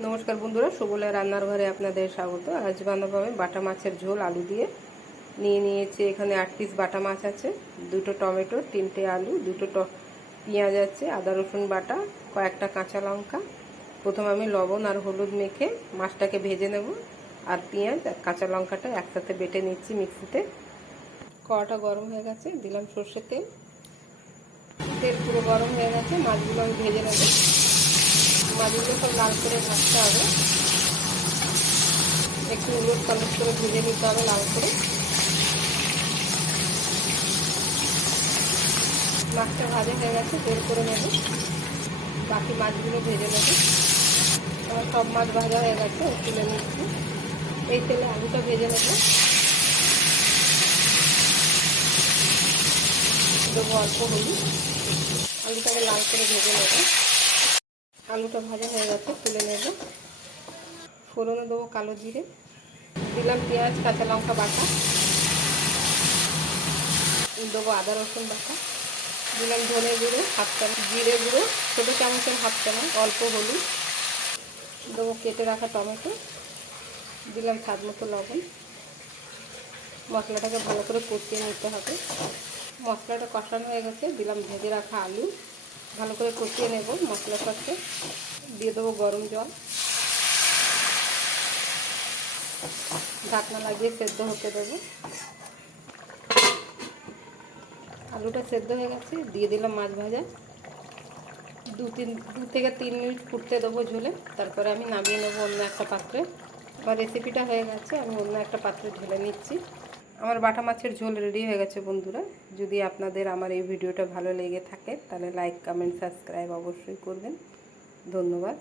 নমস্কার বন্ধুরা, সুবলা রান্নার ঘরে আপনাদের স্বাগত। আজ বানাবো আমি বাটা মাছের ঝোল, আলু দিয়ে। নিয়ে নিয়েছি এখানে আট পিস বাটা মাছ আছে, দুটো টমেটো, তিনটে আলু, দুটো ট পেঁয়াজ আছে, আদা রসুন বাটা, কয়েকটা কাঁচা লঙ্কা। প্রথমে আমি লবণ আর হলুদ মেখে মাছটাকে ভেজে নেব, আর পেঁয়াজ আর কাঁচা লঙ্কাটা একসাথে বেটে নিচ্ছি মিক্সিতে। কড়াটা গরম হয়ে গেছে, দিলাম সর্ষের তেল। তেল পুরো গরম হয়ে গেছে, মাছগুলো আমি ভেজে নেব। মাছগুলো লাল করে ভাজতে হবে। একটু উলট পালট করে ভেজে নিতে হবে লাল করে। মাছটা ভাজা হয়ে গেছে, বের করে নেব। বাকি মাছগুলো ভেজে নেব। আমার সব মাছ ভাজা হয়ে গেছে তুলে নিচ্ছি। এই তেলে আলুটা ভেজে নেব। দেবো অল্প হলুদ। আলুটাকে লাল করে ভেজে নেব। আলুটা ভাজা হয়ে গেছে, তুলে নেব। ফোড়নে দেবো কালো জিরে। দিলাম পেঁয়াজ, কাঁচা লঙ্কা বাটা। দেবো আদা রসুন বাটা। দিলাম ধনে গুঁড়ো, হাফ চামচ। জিরে গুঁড়ো, ছোটো চামচের হাফ চামচ, অল্প হলুদ। দেবো কেটে রাখা টমেটো। দিলাম স্বাদ মতো লবণ। মশলাটাকে ভালো করে কষিয়ে নিতে হবে। মশলাটা কষানো হয়ে গেছে। দিলাম ভেজে রাখা আলু। ভালো করে কষিয়ে নেব মশলার সাথে দিয়ে দেবো গরম জল। ঢাকনা লাগিয়ে সেদ্ধ হতে দেবো। আলুটা সেদ্ধ হয়ে গেছে, দিয়ে দিলাম মাছ ভাজা। দু তিন, দু থেকে তিন মিনিট ফুটতে দেবো ঝোলে, তারপরে আমি নামিয়ে নেব অন্য একটা পাত্রে। আমার রেসিপিটা হয়ে গেছে, আমি অন্য একটা পাত্রে ঢেলে নিচ্ছি। আমার বাটা মাছের ঝোল রেডি হয়ে গেছে বন্ধুরা। যদি আপনাদের আমার এই ভিডিওটা ভালো লেগে থাকে, তাহলে লাইক কমেন্ট সাবস্ক্রাইব অবশ্যই করবেন। ধন্যবাদ।